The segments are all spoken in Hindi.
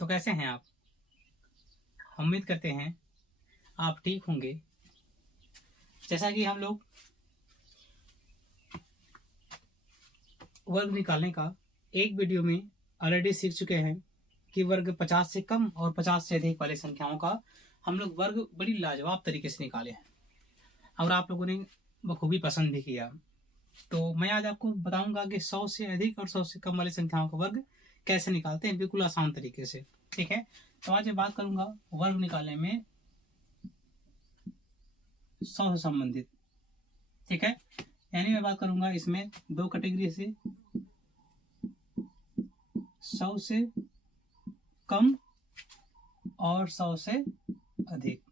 तो कैसे हैं आप? उम्मीद करते हैं आप ठीक होंगे। जैसा कि हम लोग वर्ग निकालने का एक वीडियो में ऑलरेडी सीख चुके हैं कि वर्ग 50 से कम और 50 से अधिक वाली संख्याओं का हम लोग वर्ग बड़ी लाजवाब तरीके से निकाले हैं और आप लोगों ने बखूबी पसंद भी किया। तो मैं आज आपको बताऊंगा कि 100 से अधिक और 100 से कम वाली संख्याओं का वर्ग कैसे निकालते हैं, बिल्कुल आसान तरीके से। ठीक है, तो आज मैं बात करूंगा वर्ग निकालने में 100 से संबंधित। ठीक है, यानी मैं बात करूंगा इसमें दो कैटेगरी से, 100 से कम और 100 से अधिक।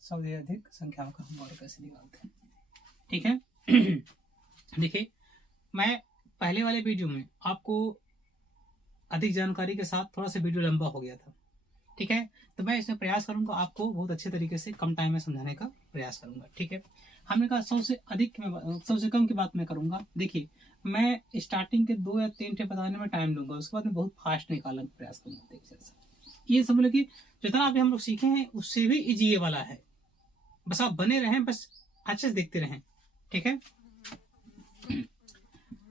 100 से अधिक संख्याओं का हम वर्ग कैसे निकालते हैं। ठीक है, देखिए मैं पहले वाले वीडियो में आपको अधिक जानकारी के साथ थोड़ा सा वीडियो लंबा हो गया था। ठीक है, तो मैं इसमें प्रयास करूंगा आपको बहुत अच्छे तरीके से कम टाइम में समझाने का प्रयास करूंगा। ठीक है, हमने कहा 100 से अधिक में 100 से कम की बात मैं करूंगा। देखिए मैं स्टार्टिंग के 2 या 3 टेप बताने में टाइम लूंगा, उसके बाद मैं बहुत फास्ट निकालने का प्रयास करूंगा। देखिए ये समझ लो कि जितना अभी हम लोग सीखे हैं उससे भी इजी ये वाला है, बस आप बने रहें, बस अच्छे से देखते रहें। ठीक है,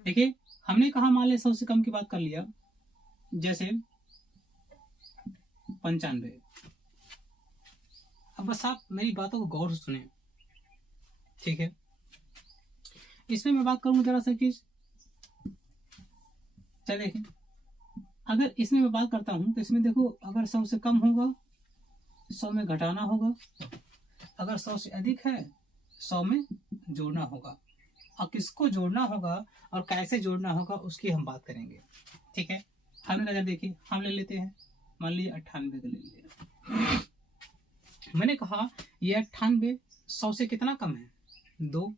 देखिए हमने कहा मान लिया 100 से कम की बात कर लिया, जैसे 95। अब बस आप मेरी बातों को गौर से सुने। ठीक है, इसमें मैं बात करूंगा जरा सा चीज। चलिए देखिए, अगर इसमें मैं बात करता हूं तो इसमें देखो, अगर 100 से कम होगा 100 में घटाना होगा, अगर 100 से अधिक है 100 में जोड़ना होगा। और किसको जोड़ना होगा और कैसे जोड़ना होगा उसकी हम बात करेंगे। ठीक है, हमने नजर देखिए, हम ले लेते हैं मान लीजिए 98 का ले लिया। मैंने कहा ये 98 100 से कितना कम है? 2।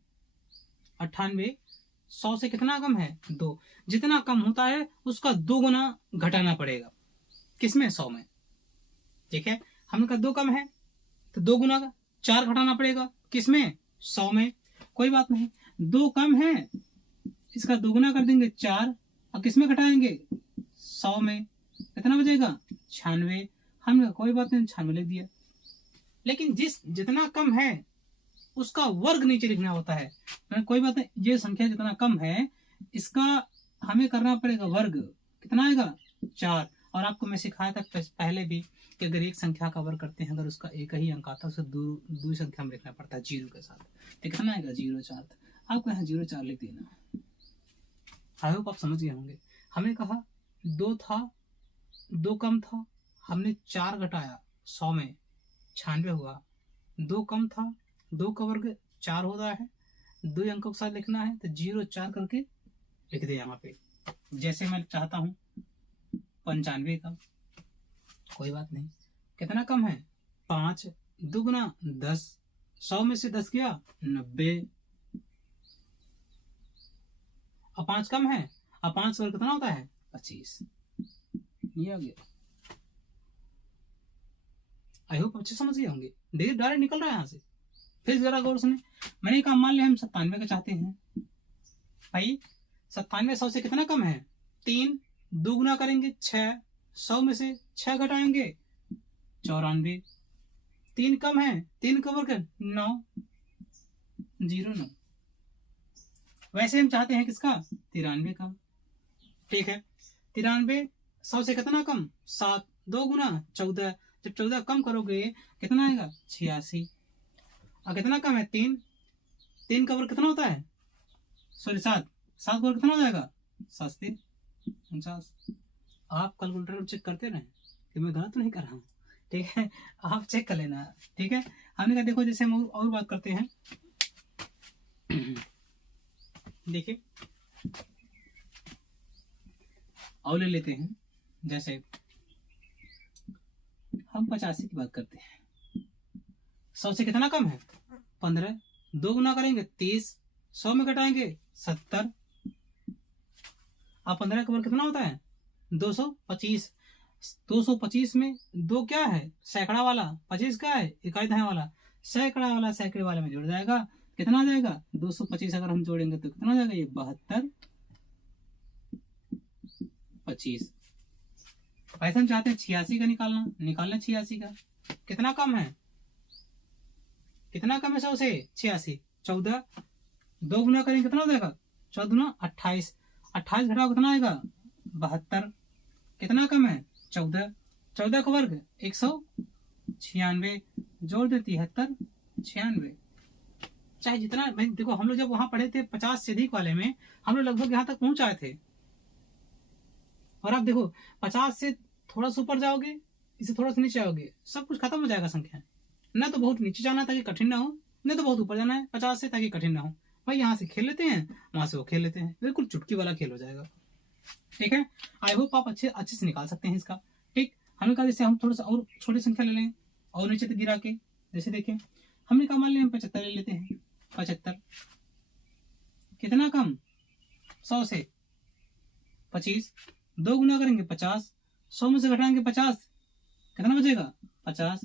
98 100 से कितना कम है? 2। जितना कम होता है उसका 2 गुना घटाना पड़ेगा। किसमें? 100 में। ठीक है, हमने कहा 2 कम है तो 2 गुना 4 घटाना पड़ेगा। किसमें? 100 में। कोई बात नहीं, 2 कम है इसका 2 गुना कर देंगे 4, और किसमें घटाएंगे? 100 में। कितना बचेगा? 96। हमने कोई बात नहीं 96 लिख दिया। लेकिन जितना कम है उसका वर्ग नीचे लिखना होता है। तो कोई बात नहीं, ये संख्या जितना कम है इसका हमें करना पड़ेगा वर्ग। कितना आएगा? 4। और आपको मैं सिखाया था पहले भी कि अगर एक संख्या का वर्ग करते हैं, अगर उसका एक ही अंक आता है उसे दो संख्या में लिखना पड़ता है 0 के साथ। तो कितना आएगा? 0,4। आपको यहाँ 0,4 लिख देना। आई होप आप समझ गए होंगे। हमने कहा 2 था, 2 कम था, हमने 4 घटाया 100 में 96 हुआ। 2 कम था, 2 का वर्ग 4 होता है, 2 अंकों के साथ लिखना है तो 0,4 करके लिख दे यहाँ पे। जैसे मैं चाहता हूँ 95 का, कोई बात नहीं। कितना कम है? 5। 2 गुना 10, 100 में से 10 गया 90। अब 5 कम है, अब 5 वर्ग कितना होता है? 25। ये आ गया। आई होप अच्छे समझ गए होंगे। देखिए डायरेक्ट निकल रहा है यहाँ से। फिर जरा गौर सुने, मैंने कहा मान लिया हम 97 का चाहते हैं। भाई 97 100 से कितना कम है? 3। 2 गुना करेंगे 6, 100 में से 6 घटाएंगे 94। 3 कम है, 3 का वर्ग 9, 09। वैसे हम चाहते हैं किसका? 93 का। ठीक है, 93 100 से कितना कम? 7। 2 गुना 14, जब 14 कम करोगे कितना आएगा? 86। और कितना कम है? 3। 3 का वर्ग कितना होता है? सॉरी 7। 7 का वर्ग कितना हो जाएगा? 7 3 49। आप कैलकुलेटर में चेक करते रहें कि मैं गलत तो नहीं कर रहा हूँ। ठीक है, आप चेक कर लेना। ठीक है, हमने कहा देखो जैसे हम और बात करते हैं। देखिए और ले लेते हैं, जैसे हम 85 की बात करते हैं। 100 से कितना कम है? 15। 2 गुना करेंगे 30, 100 में घटाएंगे 70। अब 15 का वर्ग कितना होता है? 225। 225 में 2 क्या है? सैकड़ा वाला। 25 क्या है? इकाई दहाई वाला। सैकड़ा वाला सैकड़े वाले में जुड़ जाएगा। कितना आ जाएगा? 225 अगर हम जोड़ेंगे तो कितना आ जाएगा? ये 72। 25। वैसे हम चाहते हैं 86 का निकालना 86 का। कितना कम है 100 से 86? 14। 2 गुना करेंगे कितना हो जाएगा? 14 गुना 28। 28 घटाओ कितना आएगा? 72। कितना कम है? 14। 14 का वर्ग 196। जोड़ दे 73, 96। चाहे जितना भाई देखो, हम लोग जब वहां पढ़े थे 50 से अधिक वाले में, हम लोग लगभग यहाँ तक पहुंच आए थे। और अब देखो 50 से थोड़ा सा ऊपर जाओगे, इससे थोड़ा सा नीचे आओगे, सब कुछ खत्म हो जाएगा संख्या। ना तो बहुत नीचे जाना ताकि कठिन ना हो, न तो बहुत ऊपर जाना है 50 से ताकि कठिन ना हो। भाई यहाँ से खेल लेते हैं, वहां से वो खेल लेते हैं, बिल्कुल चुटकी वाला खेल हो जाएगा। ठीक है, आई होप आप अच्छे से निकाल सकते हैं इसका। ठीक, हमने कहा जैसे हम थोड़ा सा और छोटी संख्या ले लें और नीचे तक गिरा के, जैसे देखें हमने कहा मान लिया हम 75 ले लेते हैं। 75 कितना कम? 100 से 25। 2 गुना करेंगे 50, 100 में से घटाएंगे 50, कितना बचेगा? 50।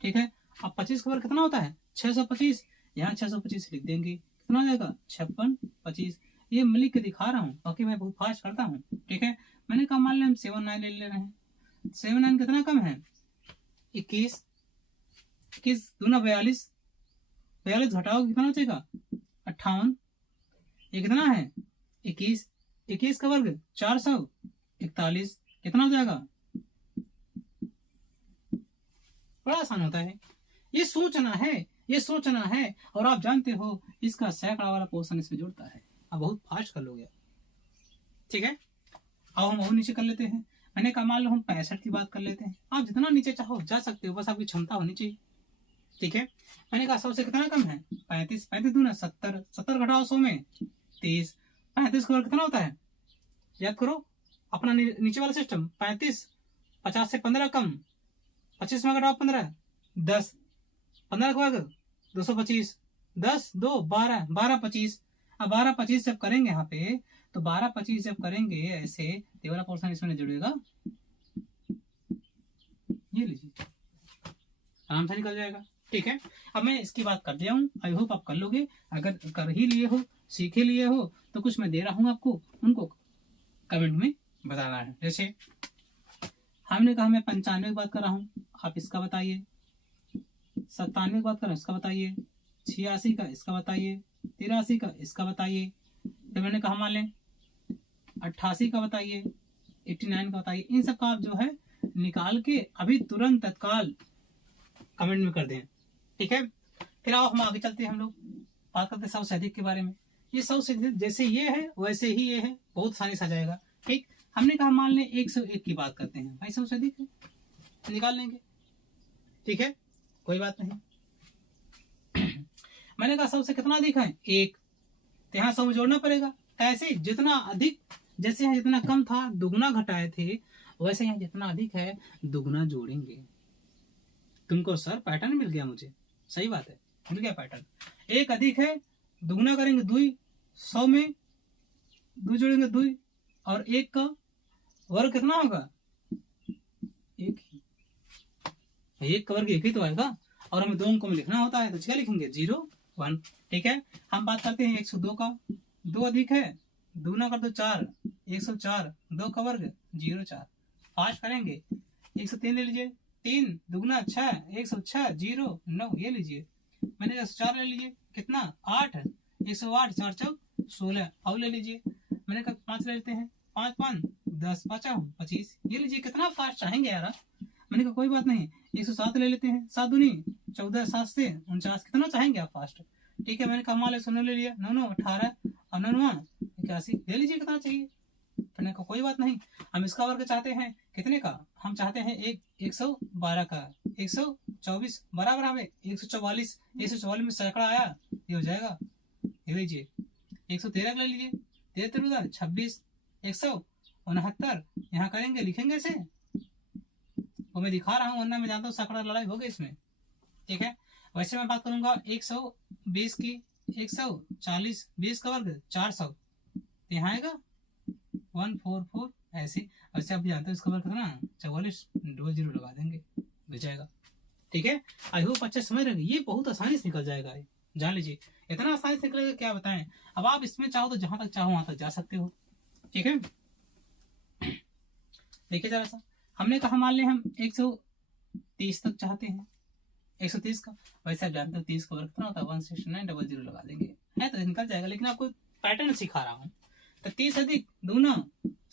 ठीक है, अब 25 का वर्ग कितना होता है? 625। यहाँ 625 लिख देंगे, कितना हो जाएगा? 56, 25। ये मैं लिख के दिखा रहा हूँ क्योंकि मैं बहुत फास्ट करता हूँ। ठीक है, मैंने कहा मान लिया हम 79 ले रहे हैं। 79 कितना कम है? 21। 21 दूना 42। 42 घटाओ कितना बचेगा? 58। ये कितना है? 21। 21 का वर्ग 441। कितना हो जाएगा? बड़ा आसान होता है, ये सोचना है। और आप जानते हो इसका सैकड़ा वाला पोर्शन इसमें जुड़ता है। अब बहुत फास्ट कर लोगे। ठीक है, अब हम और नीचे कर लेते हैं। मैंने कहा मान लो हम 65 की बात कर लेते हैं। आप जितना नीचे चाहो जा सकते हो, बस आपकी क्षमता होनी चाहिए। ठीक है, मैंने कहा 100 से कितना कम है? 35। 35 दूना 70। 70 घटाओ 100 में 30। 35 का वर्ग कितना होता है? याद करो अपना नीचे वाला सिस्टम। 35 50 से 15 कम। 25 में घटाओ 15 10। 15 का वर्ग 225। 10 2 12 12 25। अब 12 25 जब करेंगे यहाँ पे, तो 12 25 जब करेंगे ऐसे, ये वाला पोर्शन इसमें जुड़ेगा, ये लीजिए आराम से निकल जाएगा। ठीक है, अब मैं इसकी बात कर दिया हूँ, आई होप आप कर लोगे। अगर कर ही लिए हो, सीखे लिए हो, तो कुछ मैं दे रहा हूँ आपको, उनको कमेंट में बताना है। जैसे हमने कहा मैं 95 की बात कर रहा हूँ, आप इसका बताइए। 97 की बात कर रहा हूँ, इसका बताइए। 86 का इसका बताइए। 83 का इसका बताइए। फिर मैंने कहा मान लें 88 का बताइए। 89 का बताइए। इन सब का आप जो है निकाल के अभी तुरंत तत्काल कमेंट में कर दें। ठीक है, फिर आओ हम आगे चलते हैं, हम लोग बात करते हैं 100 से अधिक के बारे में। ये 100 से जैसे ये है वैसे ही ये है, बहुत आसानी से आ जाएगा। ठीक, हमने कहा मान लें 101 की बात करते हैं। भाई 100 से अधिक है, निकाल लेंगे। ठीक है, कोई बात नहीं। मैंने कहा 100 से कितना अधिक है? 1। तो यहाँ 100 में जोड़ना पड़ेगा। कैसे? जितना अधिक, जैसे यहाँ जितना कम था दुगुना घटाए थे, वैसे यहाँ जितना अधिक है दुगुना जोड़ेंगे। तुमको सर पैटर्न मिल गया मुझे, सही बात है, मिल गया पैटर्न। 1 अधिक है, दुगुना करेंगे 2। 100 में 2 जोड़ेंगे 2, और 1 का वर्ग कितना होगा? 1 ही। 1 का वर्ग 1 ही तो आएगा, और हमें 2 अंकों में लिखना होता है, तो क्या लिखेंगे? 0 1। ठीक है, हम बात करते हैं 102 का। 2 अधिक है, दूना कर दो 4, 104। 2 का वर्ग 0 4। फास्ट करेंगे। 103 ले लीजिए। 3 दुगुना 6, 106 0 9। ये लीजिए, मैंने 104 ले लीजिए। कितना? 8। 108 4 4 16। और ले लीजिए, मैंने कहा 5 ले लेते हैं। 5 5 10 5 25। ये लीजिए, कितना फास्ट चाहेंगे यार? मैंने कहा कोई बात नहीं, 107 ले लेते हैं। 7 दूनी 14, 7 से 49। कितना चाहेंगे आप फास्ट? ठीक है, मैंने कहा मान लो 9 ले लिया। 9 9 18 और 9 81। ले लीजिए, कितना चाहिए? मैंने कहा कोई बात नहीं, हम इसका वर्ग चाहते हैं कितने का? हम चाहते हैं 112 का। 124 बराबर हमें 144। 144 में सैकड़ा आया, ये हो जाएगा। ये लीजिए, 113 ले लीजिए। 13 26। 169 यहाँ करेंगे, लिखेंगे इसे, वो मैं दिखा रहा हूँ, वरना मैं जानता हूँ सैकड़ा लड़ाई हो गई इसमें। ठीक है, वैसे मैं बात करूंगा 120 की। 140 20 का वर्ग 400, यहाँ आएगा 144। ऐसे वैसे आप जानते हो इसका वर्ग कितना? 44। 00 लगा देंगे, मिल जाएगा। ठीक है, आई होप अच्छे समझ रहे। ये बहुत आसानी से निकल जाएगा, ये जान लीजिए, इतना आसानी से निकलेगा क्या बताएं। अब आप इसमें चाहो तो जहां तक चाहो वहां तक जा सकते हो। ठीक है, देखिए जरा सा, हमने कहा मान लें हम 130 तक चाहते हैं, 130 का। वैसे आप जानते हो 30 का वर्ग कितना होता है, 16900 लगा देंगे, है तो निकल जाएगा। लेकिन आपको पैटर्न सिखा रहा हूँ। तो 30 अधिक 2 9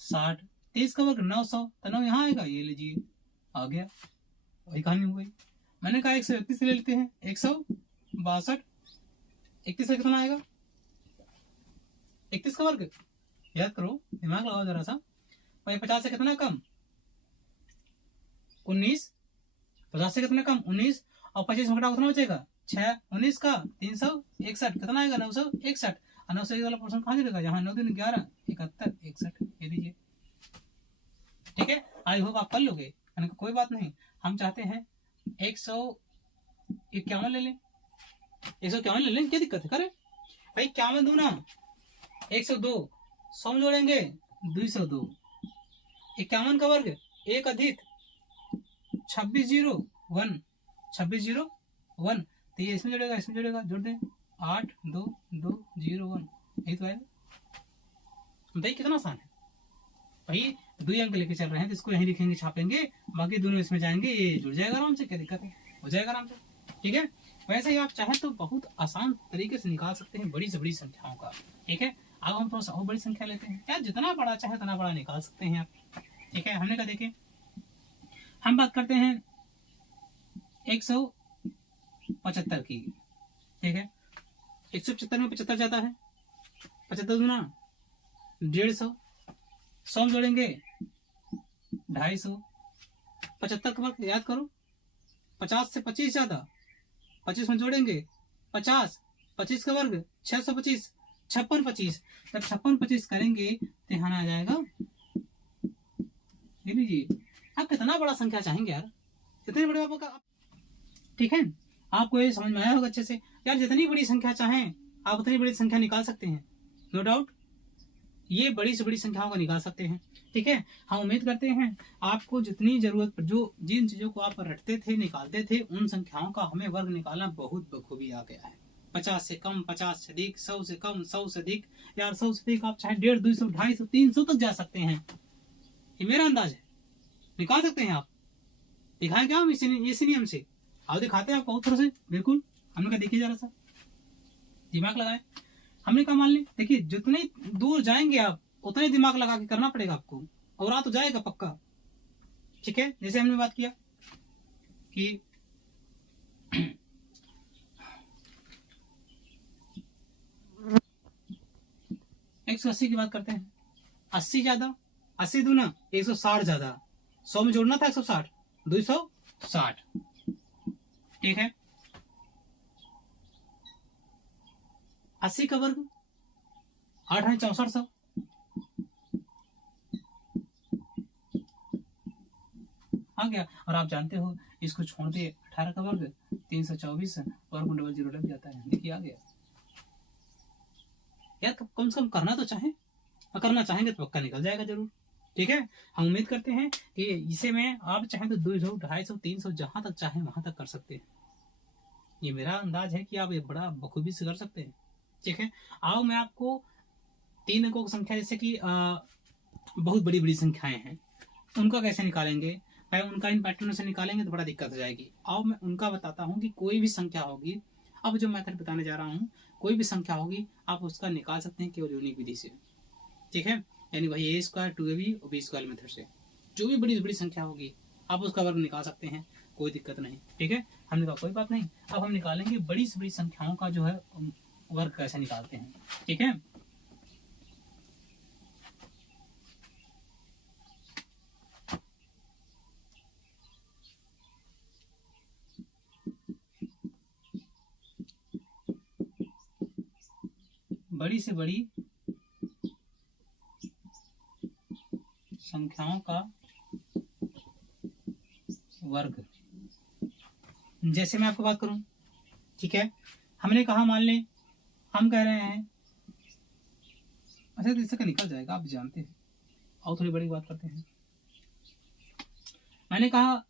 60, 30 का वर्ग 900, तो 9 यहाँ आएगा, ये लीजिए आ गया, वही कहानी हो गई। मैंने कहा 131 ले लेते हैं, 162, 31 का कितना आएगा, 31 का वर्ग, याद करो, दिमाग लगाओ जरा सा। भाई 50 से कितना कम, 19, 50 से कितना कम 19, और 25 में घटाओ कितना बचेगा 6, 19 का 361, कितना आएगा 961, और 901 वाला पोर्शन कहाँ जुड़ेगा, यहाँ 9 दिन 11, 71, 61, ये लीजिए। ठीक है, आई होप आप कर लोगे। मैंने कहा कोई बात नहीं, हम चाहते हैं 151 ले लें, 151 ले लें, क्या दिक्कत है, करें भाई। 51 दूना 102, 100 जोड़ेंगे 202, 51 का वर्ग 1 अधिक 26 0 1, 26 0 1, तो ये इसमें जुड़ेगा, इसमें जुड़ेगा, जोड़ दें 8 2 2 0 1, यही तो आएगा। बताइए कितना आसान है भाई। 2 अंक लेके चल रहे हैं तो इसको यहीं लिखेंगे, छापेंगे, बाकी दोनों इसमें जाएंगे, ये जुड़ जाएगा आराम से, क्या दिक्कत है, हो जाएगा आराम से। ठीक है, वैसे ही आप चाहें तो बहुत आसान तरीके से निकाल सकते हैं बड़ी से बड़ी संख्याओं का। ठीक है, अब हम थोड़ा सा और बड़ी संख्या लेते हैं, यार जितना बड़ा चाहे उतना बड़ा निकाल सकते हैं आप। ठीक है, हमने कहा देखिए हम बात करते हैं 175 की। ठीक है, 175 में 75 जाता है, 75 गुना 150, 100 जोड़ेंगे 250, 75 का वर्ग याद करो, 50 से 25 ज्यादा, 25 में जोड़ेंगे 50, 25 का वर्ग 625, 56 25, जब 56 25 करेंगे तो यहाँ आ जाएगा, ये लीजिए। आप कितना बड़ा संख्या चाहेंगे यार, कितने बड़े आपका। ठीक है, आपको ये समझ में आया होगा अच्छे से। यार जितनी बड़ी संख्या चाहें आप उतनी बड़ी संख्या निकाल सकते हैं, नो डाउट, ये बड़ी से बड़ी संख्याओं को निकाल सकते हैं। ठीक है, हम उम्मीद करते हैं आपको जितनी जरूरत, जो जिन चीजों को आप रटते थे, निकालते थे, उन संख्याओं का हमें वर्ग निकालना बहुत बखूबी आ गया है। 50 से कम, 50 से अधिक, 100 से कम, 100 से अधिक, यार 100 से अधिक आप चाहे 150, 200, 250, 300 तक जा सकते हैं, ये मेरा अंदाज है, निकाल सकते हैं आप। दिखाएं क्या हम इसी नियम से, आओ दिखाते हैं आपको थोड़ा से, बिल्कुल। हमने कहा देखिए जरा सा, दिमाग लगाए। हमने कहा मान लें, देखिए जितने दूर जाएंगे आप उतने दिमाग लगा के करना पड़ेगा आपको, और आ तो जाएगा पक्का। ठीक है, जैसे हमने बात किया कि 180 की बात करते हैं, 80 ज्यादा, 80 दूना 160 ज्यादा, 100 में जोड़ना था 160, 260। ठीक है, 80 का वर्ग 8 है 6400, आ गया। और आप जानते हो इसको छोड़ दे 18 का वर्ग 324, वर्ग 00 लग जाता है, देखिए आ गया। यार कम से कम करना तो चाहे, और करना चाहेंगे तो पक्का निकल जाएगा जरूर। ठीक है, हम उम्मीद करते हैं कि इसे में आप चाहें तो 200, 250, 300 जहां तक चाहे वहां तक कर सकते हैं। ये मेरा अंदाज है कि आप ये बड़ा बखूबी से कर सकते हैं। ठीक है, आओ मैं आपको 3 अंकों की संख्या, जैसे कि बहुत बड़ी बड़ी संख्याएं हैं, उनका कैसे निकालेंगे भाई, उनका इन पैटर्न से निकालेंगे तो बड़ा दिक्कत हो जाएगी। आओ मैं उनका बताता हूँ कि कोई भी संख्या होगी, अब जो मेथड बताने जा रहा हूँ, कोई भी संख्या होगी आप उसका निकाल सकते हैं केवल यूनिक विधि से। ठीक है, यानी वही ए स्क्वायर 2ab और बी स्क्वायर मेथड से जो भी बड़ी बड़ी संख्या होगी आप उसका वर्ग निकाल सकते हैं, कोई दिक्कत नहीं। ठीक है, हमने कहा कोई बात नहीं, अब हम निकालेंगे बड़ी से बड़ी संख्याओं का जो है वर्ग कैसे निकालते हैं। ठीक है, बड़ी से बड़ी संख्याओं का वर्ग, जैसे मैं आपको बात करूं। ठीक है, हमने कहा मान लें हम कह रहे हैं, अच्छा तो इससे का निकल जाएगा, आप जानते हैं। और थोड़ी बड़ी बात करते हैं, मैंने कहा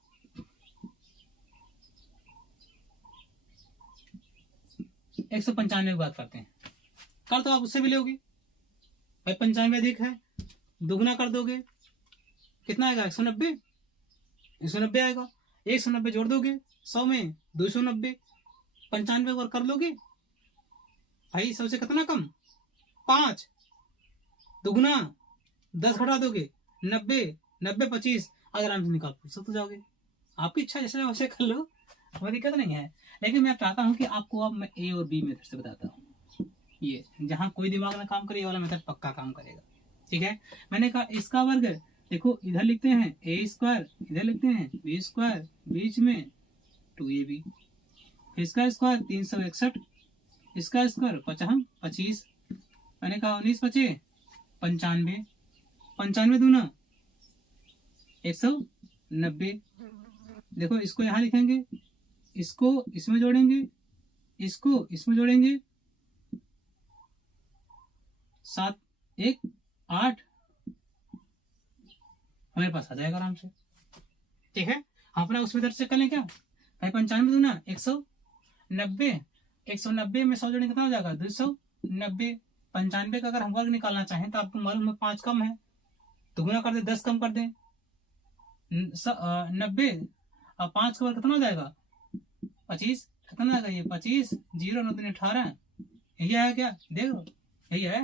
195 की बात करते हैं, कर तो आप उससे भी लोगे भाई, 95 अधिक है, दुगना कर दोगे कितना आएगा 190, 190 आएगा। 190 जोड़ दोगे 100 में 290, 95 और कर लोगे भाई, 100 से कितना कम 5, दुगुना 10 घटा दोगे 90, 90 25, अगर आराम से निकाल सकते हो जाओगे। आपकी इच्छा जैसे वैसे कर लो, कोई दिक्कत नहीं है। लेकिन मैं चाहता हूँ कि आपको अब मैं ए और बी मेथड से बताता हूँ। ये जहाँ कोई दिमाग ना काम करे, ये वाला मेथड पक्का काम करेगा। ठीक है, मैंने कहा इसका वर्ग, देखो इधर लिखते हैं ए स्क्वायर, इधर लिखते हैं बी स्क्वायर, बीच में 2ab, इसका स्क्वायर 361, इसका स्क्वायर 25, मैंने कहा 19 पचे 95, 95 दूना 190। देखो इसको यहाँ लिखेंगे, इसको इसमें जोड़ेंगे, इसको इसमें जोड़ेंगे, 7 1 8, हमारे पास आ जाएगा आराम से। ठीक है, हम अपना उसमें दर्ज कर लें क्या भाई, 95 दूना 190, 190 में 100 जोड़ेंगे कितना हो जाएगा 290। 95 का अगर हम वर्ग निकालना चाहें तो आपको मालूम है 5 कम है, तो गुना कर दे, 10 कम कर दें, 90 और 5 का वर्ग कितना हो जाएगा 25, कितना आएगा ये 25, 0 9 18, यही आया क्या, देख लो यही है,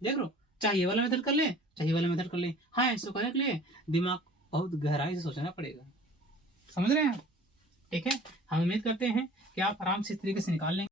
देख लो। चाहिए वाला मेथड कर ले, चाहिए वाला मेथड कर ले। हाँ, इसको करने के लिए दिमाग बहुत गहराई से सोचना पड़ेगा, समझ रहे हैं आप। ठीक है, हम उम्मीद करते हैं कि आप आराम से इस तरीके से निकाल लेंगे।